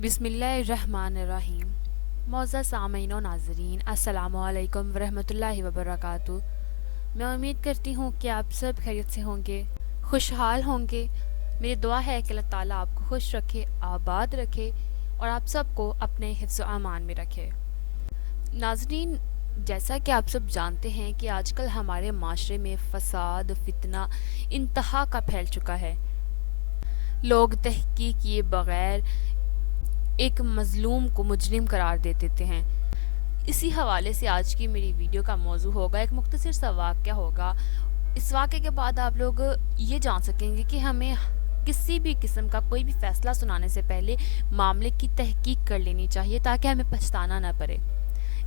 بسم اللہ الرحمن الرحیم۔ معزز سامعین و ناظرین، السلام علیکم ورحمۃ اللہ وبرکاتہ۔ میں امید کرتی ہوں کہ آپ سب خیریت سے ہوں گے، خوشحال ہوں گے۔ میری دعا ہے کہ اللہ تعالیٰ آپ کو خوش رکھے، آباد رکھے اور آپ سب کو اپنے حفظ و امان میں رکھے۔ ناظرین، جیسا کہ آپ سب جانتے ہیں کہ آج کل ہمارے معاشرے میں فساد، فتنہ انتہا کا پھیل چکا ہے۔ لوگ تحقیق کیے بغیر ایک مظلوم کو مجرم قرار دے دیتے ہیں۔ اسی حوالے سے آج کی میری ویڈیو کا موضوع ہوگا، ایک مختصر سا واقعہ ہوگا۔ اس واقعے کے بعد آپ لوگ یہ جان سکیں گے کہ ہمیں کسی بھی قسم کا کوئی بھی فیصلہ سنانے سے پہلے معاملے کی تحقیق کر لینی چاہیے تاکہ ہمیں پچھتانا نہ پڑے۔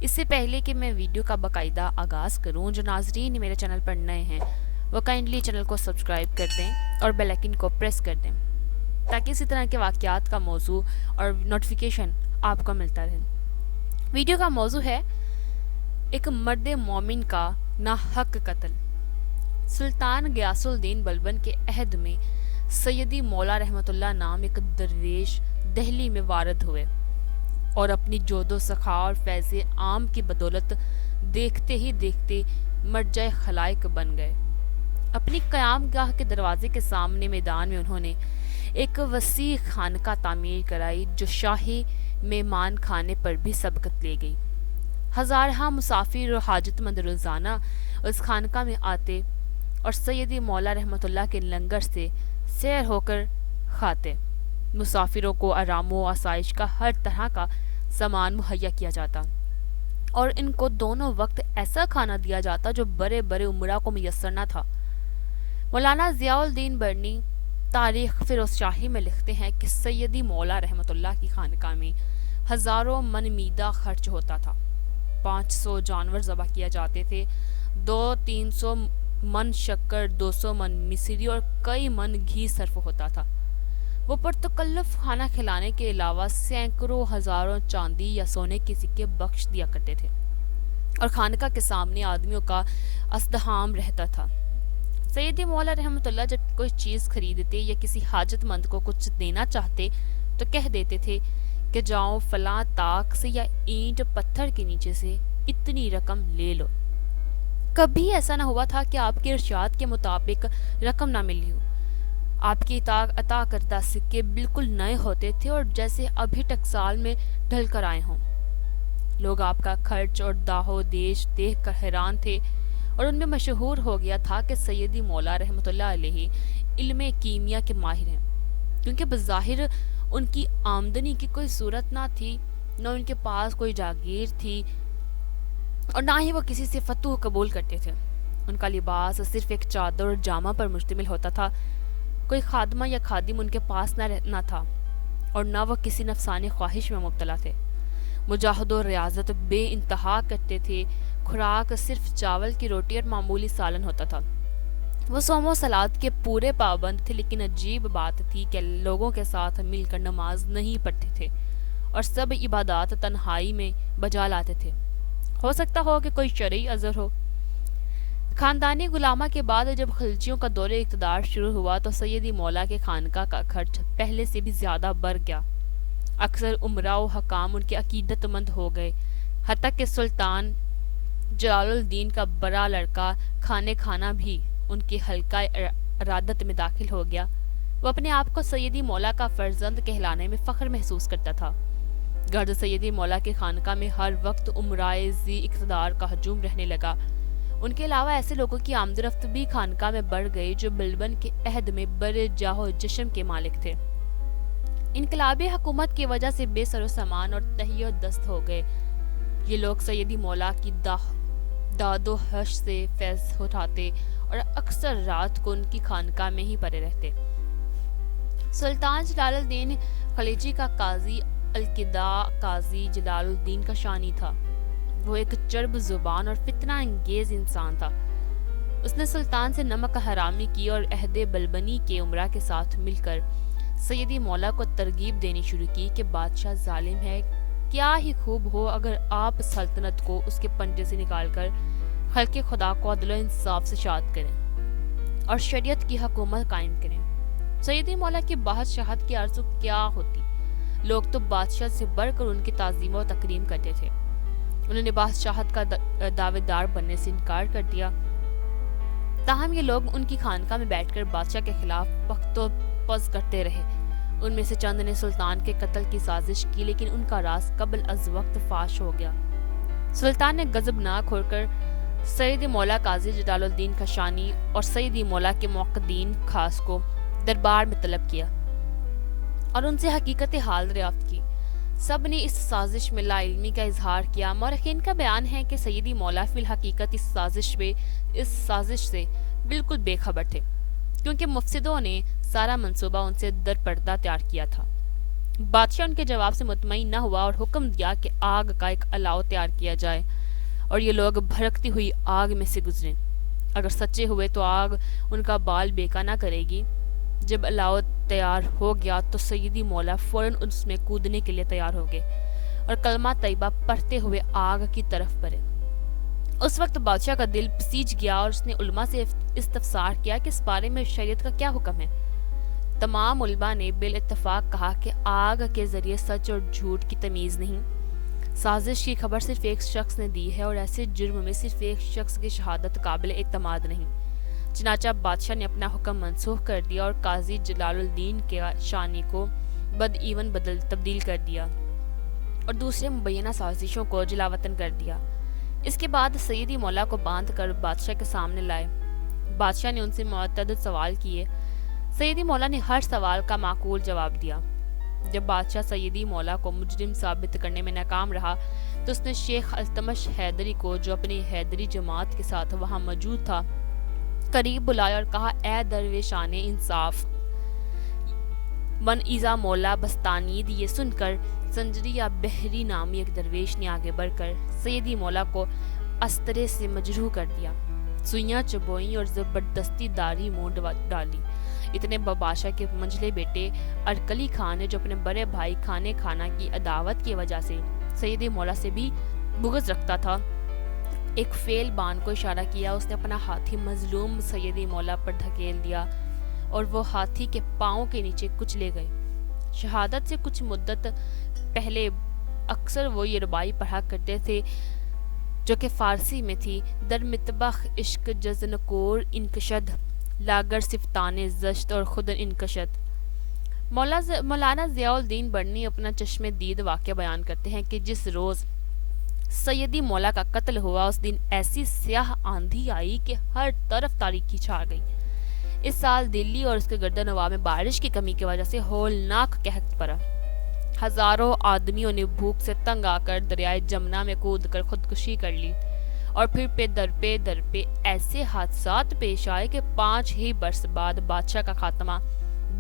اس سے پہلے کہ میں ویڈیو کا باقاعدہ آغاز کروں، جو ناظرین میرے چینل پر نئے ہیں وہ کائنڈلی چینل کو سبسکرائب کر دیں اور بیل آئیکن کو پریس کر دیں تاکہ اسی طرح کے واقعات کا موضوع اور نوٹیفیکیشن آپ کو ملتا رہے۔ ویڈیو کا موضوع ہے ایک مرد مومن کا ناحق قتل۔ سلطان غیاث الدین بلبن کے عہد میں سیدی مولا رحمۃ اللہ نام ایک درویش دہلی میں وارد ہوئے اور اپنی جود و سخا اور فیض عام کی بدولت دیکھتے ہی دیکھتے مرجع خلائق بن گئے۔ اپنی قیام گاہ کے دروازے کے سامنے میدان میں انہوں نے ایک وسیع خانقاہ تعمیر کرائی جو شاہی مہمان خانے پر بھی سبقت لے گئی۔ ہزارہا مسافر اور حاجت مند روزانہ اس خانقاہ میں آتے اور سیدی مولا رحمۃ اللہ کے لنگر سے سیر ہو کر کھاتے۔ مسافروں کو آرام و آسائش کا ہر طرح کا سامان مہیا کیا جاتا اور ان کو دونوں وقت ایسا کھانا دیا جاتا جو بڑے بڑے امراء کو میسر نہ تھا۔ مولانا ضیاء الدین برنی تاریخ فیروز شاہی میں لکھتے ہیں کہ سیدی مولا رحمۃ اللہ کی خانقاہ میں ہزاروں من میدہ خرچ ہوتا تھا، 500 جانور ذبح کیے جاتے تھے، 200-300 من شکر، 200 من مصری اور کئی من گھی صرف ہوتا تھا۔ وہ پرتکلف کھانا کھلانے کے علاوہ سینکڑوں ہزاروں چاندی یا سونے کے سکے بخش دیا کرتے تھے اور خانقاہ کے سامنے آدمیوں کا ازدحام رہتا تھا۔ سیدی مولا رحمۃ اللہ جب کوئی چیز خریدتے یا کسی حاجت مند کو کچھ دینا چاہتے تو کہہ دیتے تھے کہ جاؤ فلاں طاق سے یا اینٹ پتھر کے نیچے سے اتنی رقم لے لو۔ کبھی ایسا نہ ہوا تھا کہ آپ کے ارشاد کے مطابق رقم نہ ملی ہو۔ آپ کی عطا کردہ سکے بالکل نئے ہوتے تھے اور جیسے ابھی ٹکسال میں ڈھل کر آئے ہوں۔ لوگ آپ کا خرچ اور داہو دیش دیکھ کر حیران تھے اور ان میں مشہور ہو گیا تھا کہ سیدی مولا رحمۃ اللہ علیہ علم کیمیا کے ماہر ہیں، کیونکہ بظاہر ان کی آمدنی کی کوئی صورت نہ تھی، نہ ان کے پاس کوئی جاگیر تھی اور نہ ہی وہ کسی سے فتوح قبول کرتے تھے۔ ان کا لباس صرف ایک چادر اور جامہ پر مشتمل ہوتا تھا، کوئی خادمہ یا خادم ان کے پاس نہ تھا اور نہ وہ کسی نفسانی خواہش میں مبتلا تھے۔ مجاہد و ریاضت بے انتہا کرتے تھے، خوراک صرف چاول کی روٹی اور معمولی سالن ہوتا تھا۔ وہ صوم و صلات کے پورے پابند تھے، لیکن عجیب بات تھی کہ لوگوں کے ساتھ مل کر نماز نہیں پڑھتے تھے اور سب عبادات تنہائی میں بجا لاتے تھے۔ ہو سکتا ہو کہ کوئی شرعی عذر ہو۔ خاندانی غلامہ کے بعد جب خلجیوں کا دور اقتدار شروع ہوا تو سیدی مولا کے خانقاہ کا خرچ پہلے سے بھی زیادہ بڑھ گیا۔ اکثر امراء و حکام ان کے عقیدت مند ہو گئے، حتیٰ کہ سلطان جلال الدین کا بڑا لڑکا کھانے کھانا بھی ان کے حلقہ ارادت میں داخل ہو گیا۔ وہ اپنے آپ کو سیدی مولا کا فرزند کہلانے میں فخر محسوس کرتا تھا۔ گرد سیدی مولا کے خانقاہ میں ہر وقت امرائے ذی اقتدار کا ہجوم رہنے لگا۔ ان کے علاوہ ایسے لوگوں کی آمد و رفت بھی خانقاہ میں بڑھ گئی جو بلبن کے عہد میں بڑے جاہ و جشم کے مالک تھے۔ انقلابی حکومت کی وجہ سے بے سر و سامان اور تہی و دست ہو گئے۔ یہ لوگ سیدی مولا کی داد و حش سے فیض اٹھاتے اور اکثر رات کو ان کی خانقاہ میں ہی پڑے رہتے۔ سلطان جلال الدین خلجی کا قاضی القضاء قاضی جلال الدین کا شانی تھا۔ وہ ایک چرب زبان اور فتنہ انگیز انسان تھا۔ اس نے سلطان سے نمک حرامی کی اور عہد بلبنی کے امراء کے ساتھ مل کر سیدی مولا کو ترغیب دینی شروع کی کہ بادشاہ ظالم ہے، کیا ہی خوب ہو اگر آپ سلطنت کو اس کے پنجے سے نکال کر خلق خدا کو عدل و انصاف سے شاد کریں اور شریعت کی حکومت قائم کریں۔ سیدی مولا کی بادشاہت کی آرزو کیا ہوتی، لوگ تو بادشاہ سے بڑھ کر ان کی تعظیم و تکریم کرتے تھے۔ انہوں نے بادشاہت کا دعوے دار بننے سے انکار کر دیا، تاہم یہ لوگ ان کی خانقاہ میں بیٹھ کر بادشاہ کے خلاف پخت و پز کرتے رہے۔ ان میں سے چند نے سلطان کے قتل کی سازش کی، لیکن ان کا راز قبل از وقت فاش ہو گیا۔ سلطان نے غضبناک ہو کر سید مولا قاضی جلال الدین کشانی اور سید مولا کے موقدین خاص کو دربار میں طلب کیا اور ان سے حقیقت حال دریافت کی۔ سب نے اس سازش میں لا علمی کا اظہار کیا۔ مورخین کا بیان ہے کہ سیدی مولا فی الحقیقت اس سازش سے بالکل بے خبر تھے، کیونکہ مفسدوں نے سارا منصوبہ ان سے در پردہ تیار کیا تھا۔ بادشاہ ان کے جواب سے مطمئن نہ ہوا اور حکم دیا کہ آگ کا ایک الاؤ تیار کیا جائے اور یہ لوگ بھڑکتی ہوئی آگ میں سے گزریں۔ اگر سچے ہوئے تو آگ ان کا بال بیکا نہ کرے گی۔ جب الاؤ تیار ہو گیا تو سیدی مولا فوراً اس میں کودنے کے لیے تیار ہو گئے اور کلمہ طیبہ پڑھتے ہوئے آگ کی طرف بڑھے۔ اس وقت بادشاہ کا دل پسیج گیا اور اس نے علماء سے استفسار کیا کہ اس بارے میں شریعت کا کیا حکم ہے۔ تمام علماء نے بالاتفاق کہا کہ آگ کے ذریعے سچ اور جھوٹ کی تمیز نہیں۔ سازش کی خبر صرف ایک شخص نے دی ہے اور ایسے جرم میں صرف ایک شخص کی شہادت قابل اعتماد نہیں۔ چنانچہ بادشاہ نے اپنا حکم منسوخ کر دیا اور قاضی جلال الدین کے شانی کو بدعین تبدیل کر دیا اور دوسرے مبینہ سازشوں کو جلاوطن کر دیا۔ اس کے بعد سیدی مولا کو باندھ کر بادشاہ کے سامنے لائے۔ بادشاہ نے ان سے متعدد سوال کیے۔ سیدی مولا نے ہر سوال کا معقول جواب دیا۔ جب بادشاہ سیدی مولا کو مجرم ثابت کرنے میں ناکام رہا تو اس نے شیخ التمش حیدری کو، جو اپنی حیدری جماعت کے ساتھ وہاں موجود تھا، قریب بلایا اور کہا، اے درویشان انصاف، من ایزا مولا بستانید۔ یہ سن کر سنجری یا بحری نامی ایک درویش نے آگے بڑھ کر سیدی مولا کو استرے سے مجروح کر دیا، سوئیاں چبوئیں اور زبردستی داڑھی منہ ڈالی۔ اتنے بادشاہ کے منجلے بیٹے ارکلی خان نے، جو اپنے بڑے بھائی کھانے کھانا کی عداوت کی وجہ سے سیدی مولا سے بھی بغض رکھتا تھا، ایک فیل بان کو اشارہ کیا۔ اس نے اپنا ہاتھی مظلوم سیدی مولا پر دھکیل دیا اور وہ ہاتھی کے پاؤں کے نیچے کچلے گئے۔ شہادت سے کچھ مدت پہلے اکثر وہ یہ ربائی پڑھا کرتے تھے جو کہ فارسی میں تھی، در مطبخ عشق جزنکور انکشد، لاگر صفتان زشت اور خود انکشد۔ مولانا ضیاء الدین برنی اپنا چشم دید واقعہ بیان کرتے ہیں کہ جس روز سیدی مولا کا قتل ہوا اس دن ایسی سیاہ آندھی آئی کہ ہر طرف تاریکی چھا گئی۔ اس سال دلی اور اس کے گرد و نواح میں بارش کی کمی کی وجہ سے ہولناک قحط پڑا۔ ہزاروں آدمیوں نے بھوک سے تنگ آ کر دریائے جمنا میں کود کر خودکشی کر لی اور پھر پہ در پہ ایسے حادثات پیش آئے کہ 5 ہی برس بعد بادشاہ کا خاتمہ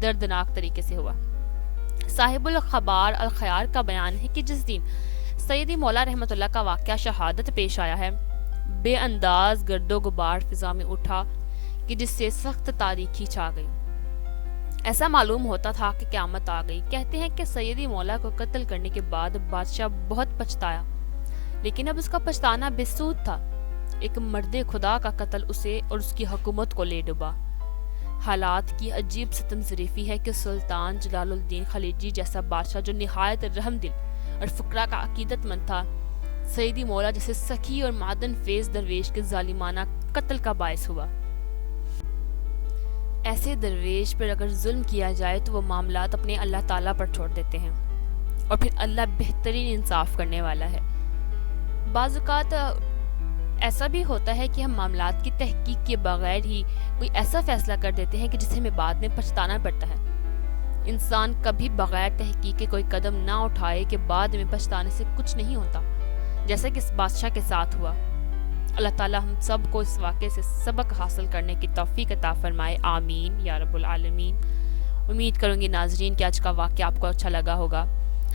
دردناک طریقے سے ہوا۔ صاحب الخبار الخیار کا بیان ہے کہ جس دن سیدی مولا رحمۃ اللہ کا واقعہ شہادت پیش آیا ہے، بے انداز گرد و غبار فضا میں اٹھا کہ جس سے سخت تاریکی چھا گئی۔ ایسا معلوم ہوتا تھا کہ قیامت آ گئی۔ کہتے ہیں کہ سیدی مولا کو قتل کرنے کے بعد بادشاہ بہت پچھتایا، لیکن اب اس کا پچھتانا بے سود تھا۔ ایک مرد خدا کا قتل اسے اور اس کی حکومت کو لے ڈوبا۔ حالات کی عجیب ستم ظریفی ہے کہ سلطان جلال الدین خلجی جیسا بادشاہ جو نہایت رحم دل اور فقراء کا عقیدت مند تھا، سیدی مولا جیسے سخی اور معدن فیض درویش کے ظالمانہ قتل کا باعث ہوا۔ ایسے درویش پر اگر ظلم کیا جائے تو وہ معاملات اپنے اللہ تعالیٰ پر چھوڑ دیتے ہیں اور پھر اللہ بہترین انصاف کرنے والا ہے۔ بعض اوقات ایسا بھی ہوتا ہے کہ ہم معاملات کی تحقیق کے بغیر ہی کوئی ایسا فیصلہ کر دیتے ہیں کہ جسے ہمیں بعد میں پچھتانا پڑتا ہے۔ انسان کبھی بغیر تحقیق کے کوئی قدم نہ اٹھائے کہ بعد میں پچھتانے سے کچھ نہیں ہوتا، جیسا کہ اس بادشاہ کے ساتھ ہوا۔ اللہ تعالیٰ ہم سب کو اس واقعے سے سبق حاصل کرنے کی توفیق عطا فرمائے، آمین یا رب العالمین۔ امید کروں گی ناظرین کہ آج کا واقعہ آپ کو اچھا لگا ہوگا۔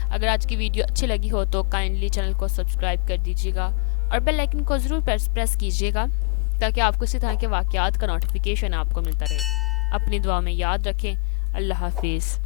اگر آج کی ویڈیو اچھی لگی ہو تو کائنڈلی چینل کو سبسکرائب کر دیجیے گا اور بیل آئیکن کو ضرور پریس کیجیے گا تاکہ آپ کو اسی طرح کے واقعات کا نوٹیفیکیشن آپ کو ملتا رہے۔ اپنی دعا میں یاد رکھیں۔ اللہ حافظ۔